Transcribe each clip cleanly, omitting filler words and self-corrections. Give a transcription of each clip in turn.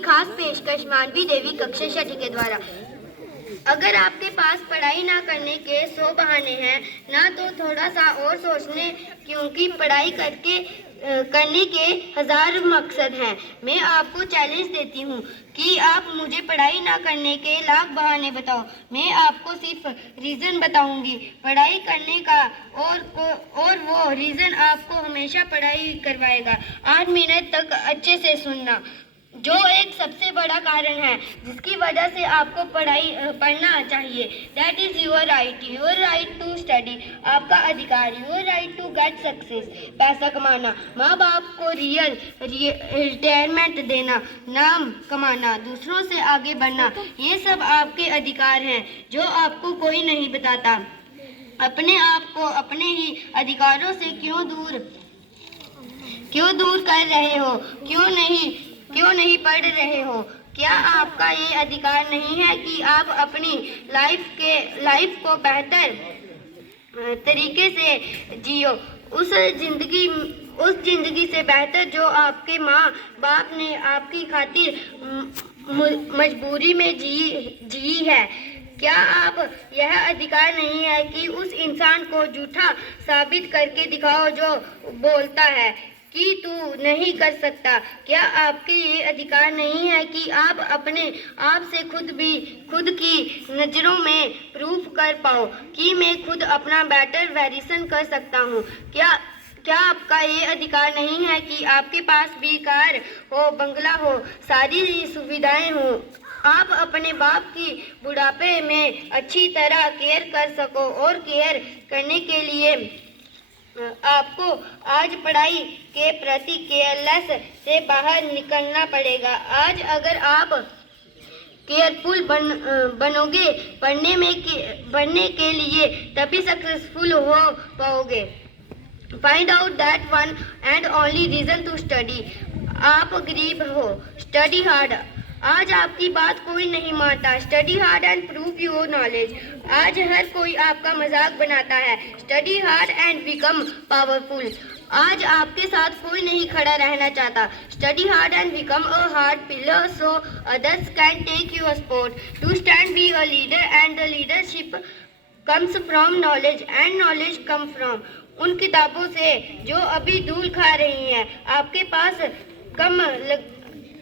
खास पेशकश मानवी देवी कक्षा छठी के द्वारा। अगर आपके पास पढ़ाई ना करने के 100 बहाने हैं ना, तो थोड़ा सा और सोचने, क्योंकि पढ़ाई करने के 1000 मकसद हैं। मैं आपको चैलेंज देती हूँ कि आप मुझे पढ़ाई ना करने के लाख बहाने बताओ। मैं आपको सिर्फ रीज़न बताऊंगी पढ़ाई करने का, और वो रीज़न आपको हमेशा पढ़ाई करवाएगा। 8 मिनट तक अच्छे से सुनना, जो एक सबसे बड़ा कारण है जिसकी वजह से आपको पढ़ना चाहिए। That is your right to study, आपका अधिकार, your right to get success, पैसा कमाना, माँ बाप को रिटायरमेंट देना, नाम कमाना, दूसरों से आगे बढ़ना, ये सब आपके अधिकार हैं जो आपको कोई नहीं बताता। अपने आप को अपने ही अधिकारों से क्यों दूर कर रहे हो? क्यों नहीं पढ़ रहे हो? क्या आपका ये अधिकार नहीं है कि आप अपनी लाइफ को बेहतर तरीके से जियो, उस जिंदगी से बेहतर जो आपके माँ बाप ने आपकी खातिर मजबूरी में जी है? क्या आप यह अधिकार नहीं है कि उस इंसान को झूठा साबित करके दिखाओ जो बोलता है कि तू नहीं कर सकता? क्या आपके ये अधिकार नहीं है कि आप अपने आप से खुद की नज़रों में प्रूफ कर पाओ कि मैं खुद अपना बेटर वेरिएशन कर सकता हूँ? क्या आपका ये अधिकार नहीं है कि आपके पास भी कार हो, बंगला हो, सारी सुविधाएं हो, आप अपने बाप की बुढ़ापे में अच्छी तरह केयर कर सको? और केयर करने के लिए आपको आज पढ़ाई के प्रति केयरलेस से बाहर निकलना पड़ेगा। आज अगर आप केयरफुल बनोगे बनने के लिए, तभी सक्सेसफुल हो पाओगे। Find out that one and only reason to study. आप गरीब हो, स्टडी हार्ड। आज आपकी बात कोई नहीं मानता। Study hard and prove your knowledge. आज हर कोई आपका मजाक बनाता है। Study hard and become powerful. आज आपके साथ कोई नहीं खड़ा रहना चाहता। Study hard and become a hard pillar so others can take your support. To stand be a leader and the leadership comes from knowledge and knowledge come from उन किताबों से जो अभी धूल खा रही हैं। आपके पास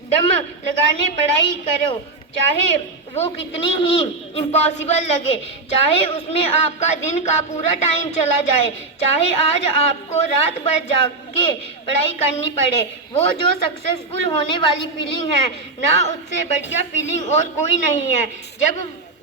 दम लगाने पढ़ाई करो, चाहे वो कितनी ही इम्पॉसिबल लगे, चाहे उसमें आपका दिन का पूरा टाइम चला जाए, चाहे आज आपको रात भर जाग के पढ़ाई करनी पड़े। वो जो सक्सेसफुल होने वाली फीलिंग है ना, उससे बढ़िया फीलिंग और कोई नहीं है।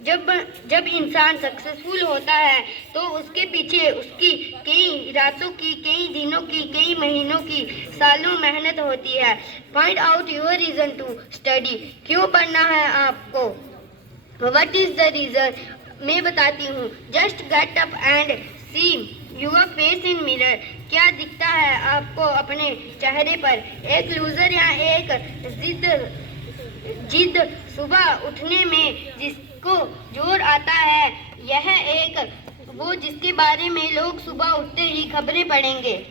जब इंसान सक्सेसफुल होता है तो उसके पीछे उसकी कई रातों की, कई दिनों की, कई महीनों की, सालों मेहनत होती है। Find out your reason to study. क्यों पढ़ना है आपको? What is the reason? मैं बताती हूँ। Just get up and see your face in mirror. क्या दिखता है आपको अपने चेहरे पर? एक लूजर या एक जिद सुबह उठने में जिसको जोर आता है, यह एक वो जिसके बारे में लोग सुबह उठते ही खबरें पढ़ेंगे।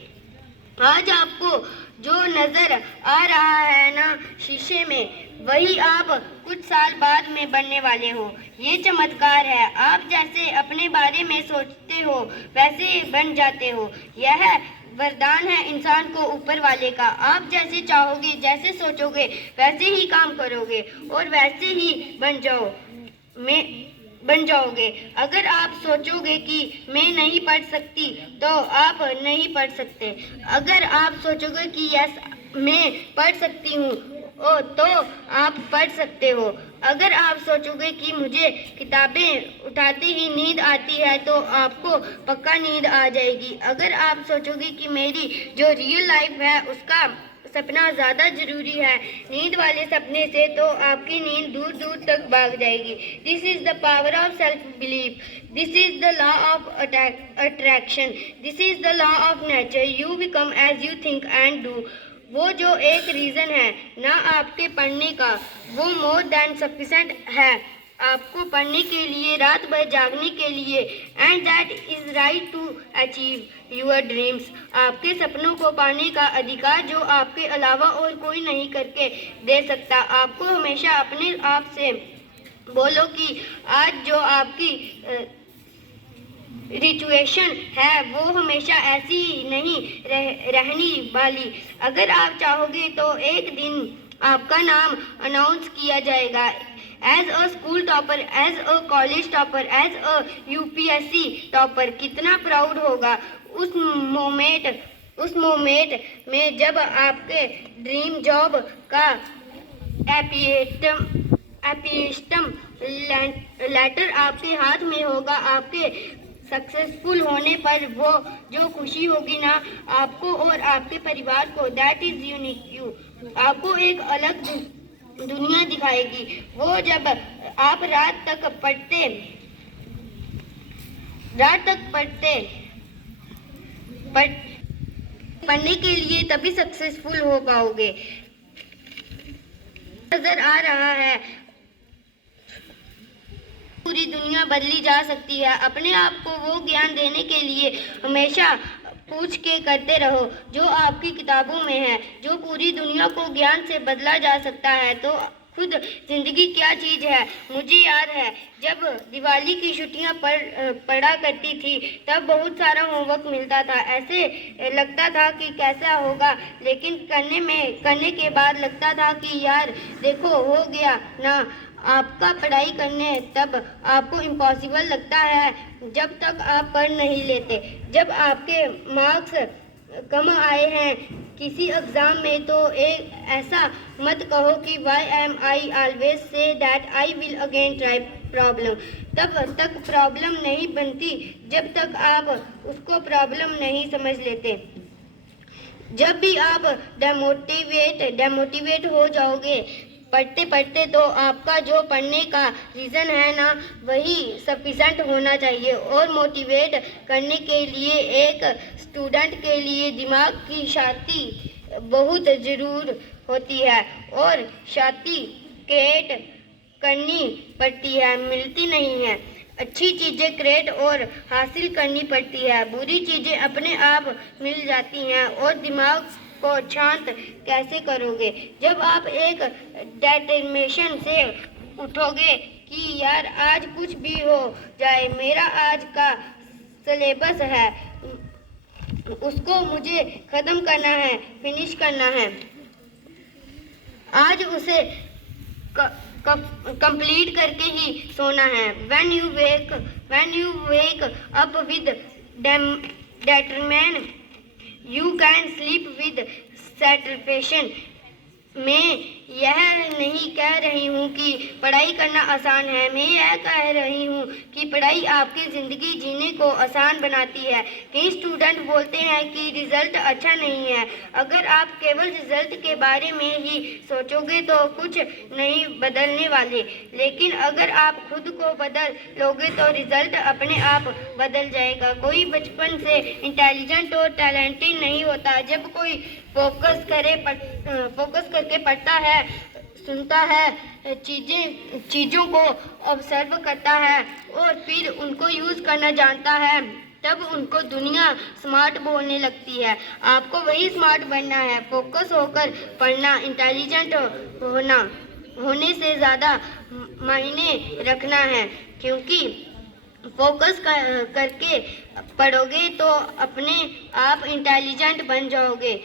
आज आपको जो नजर आ रहा है ना शीशे में, वही आप कुछ साल बाद में बनने वाले हो। ये चमत्कार है। आप जैसे अपने बारे में सोचते हो वैसे बन जाते हो। यह वरदान है इंसान को ऊपर वाले का। आप जैसे चाहोगे, जैसे सोचोगे, वैसे ही काम करोगे और वैसे ही बन जाओगे। अगर आप सोचोगे कि मैं नहीं पढ़ सकती, तो आप नहीं पढ़ सकते। अगर आप सोचोगे कि यस मैं पढ़ सकती हूँ, तो आप पढ़ सकते हो। अगर आप सोचोगे कि मुझे किताबें उठाते ही नींद आती है, तो आपको पक्का नींद आ जाएगी। अगर आप सोचोगे कि मेरी जो रियल लाइफ है उसका सपना ज़्यादा जरूरी है नींद वाले सपने से, तो आपकी नींद दूर दूर तक भाग जाएगी। This is the power of self belief. This is the law of attraction. This is the law of nature. You become as you think and do. वो जो एक रीज़न है ना आपके पढ़ने का, वो मोर देन सफिशेंट है। आपको पढ़ने के लिए, रात भर जागने के लिए, and that is right to achieve your dreams. आपके सपनों को पाने का अधिकार जो आपके अलावा और कोई नहीं करके दे सकता। आपको हमेशा अपने आप से बोलो कि आज जो आपकी सिचुएशन है वो हमेशा ऐसी ही नहीं रहने वाली। अगर आप चाहोगे तो एक दिन आपका नाम अनाउंस किया जाएगा as a school topper, as a college topper, as a UPSC topper. कितना प्राउड होगा उस मोमेंट में जब आपके ड्रीम जॉब का एप्लीकेशन लेटर आपके हाथ में होगा। आपके सक्सेसफुल होने पर वो जो खुशी होगी ना आपको और आपके परिवार को, दैट इज यूनिक यू। आपको एक अलग दुनिया दिखाएगी वो जब आप रात तक पढ़ने के लिए तभी सक्सेसफुल हो पाओगे। नजर आ रहा है पूरी दुनिया बदली जा सकती है। अपने आप को वो ज्ञान देने के लिए हमेशा पूछ के करते रहो जो आपकी किताबों में है। जो पूरी दुनिया को ज्ञान से बदला जा सकता है तो खुद जिंदगी क्या चीज़ है। मुझे याद है जब दिवाली की छुट्टियां पड़ा करती थी तब बहुत सारा होमवर्क मिलता था। ऐसे लगता था कि कैसा होगा, लेकिन करने के बाद लगता था कि यार देखो हो गया ना। आपका पढ़ाई करने तब आपको इम्पॉसिबल लगता है जब तक आप पढ़ नहीं लेते। जब आपके मार्क्स कम आए हैं किसी एग्ज़ाम में तो एक ऐसा मत कहो कि why am I always say that I will again try problem. तब तक प्रॉब्लम नहीं बनती जब तक आप उसको प्रॉब्लम नहीं समझ लेते। जब भी आप डेमोटिवेट हो जाओगे पढ़ते पढ़ते तो आपका जो पढ़ने का रीज़न है ना वही सफिशेंट होना चाहिए। और मोटिवेट करने के लिए एक स्टूडेंट के लिए दिमाग की शांति बहुत ज़रूर होती है और शांति क्रिएट करनी पड़ती है, मिलती नहीं है। अच्छी चीज़ें क्रिएट और हासिल करनी पड़ती है, बुरी चीज़ें अपने आप मिल जाती हैं। और दिमाग को शांत कैसे करोगे जब आप एक डिटर्मिनेशन से उठोगे कि यार आज कुछ भी हो जाए, मेरा आज का सिलेबस है उसको मुझे ख़त्म करना है, फिनिश करना है, आज उसे कंप्लीट करके ही सोना है। When you wake up with determination, you can sleep with satisfaction। मैं यह नहीं कह रही हूँ कि पढ़ाई करना आसान है, मैं यह कह रही हूँ कि पढ़ाई आपकी ज़िंदगी जीने को आसान बनाती है। कई स्टूडेंट बोलते हैं कि रिज़ल्ट अच्छा नहीं है। अगर आप केवल रिज़ल्ट के बारे में ही सोचोगे तो कुछ नहीं बदलने वाले, लेकिन अगर आप खुद को बदल लोगे तो रिज़ल्ट अपने आप बदल जाएगा। कोई बचपन से इंटेलिजेंट और टैलेंटेड नहीं होता। जब कोई फोकस करके पढ़ता है, सुनता है, चीज़ों को ऑब्जर्व करता है और फिर उनको यूज़ करना जानता है तब उनको दुनिया स्मार्ट बोलने लगती है। आपको वही स्मार्ट बनना है, फोकस होकर पढ़ना, इंटेलिजेंट होने से ज़्यादा मायने रखना है, क्योंकि फोकस करके पढ़ोगे तो अपने आप इंटेलिजेंट बन जाओगे।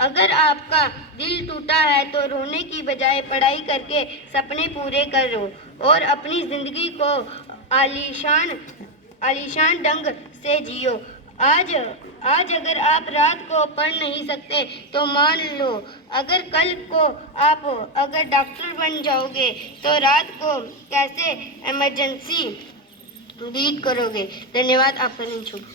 अगर आपका दिल टूटा है तो रोने की बजाय पढ़ाई करके सपने पूरे करो और अपनी ज़िंदगी को आलीशान ढंग से जियो। आज अगर आप रात को पढ़ नहीं सकते तो मान लो अगर कल को आप अगर डॉक्टर बन जाओगे तो रात को कैसे इमरजेंसी डील करोगे। धन्यवाद आपका दिन शुभ।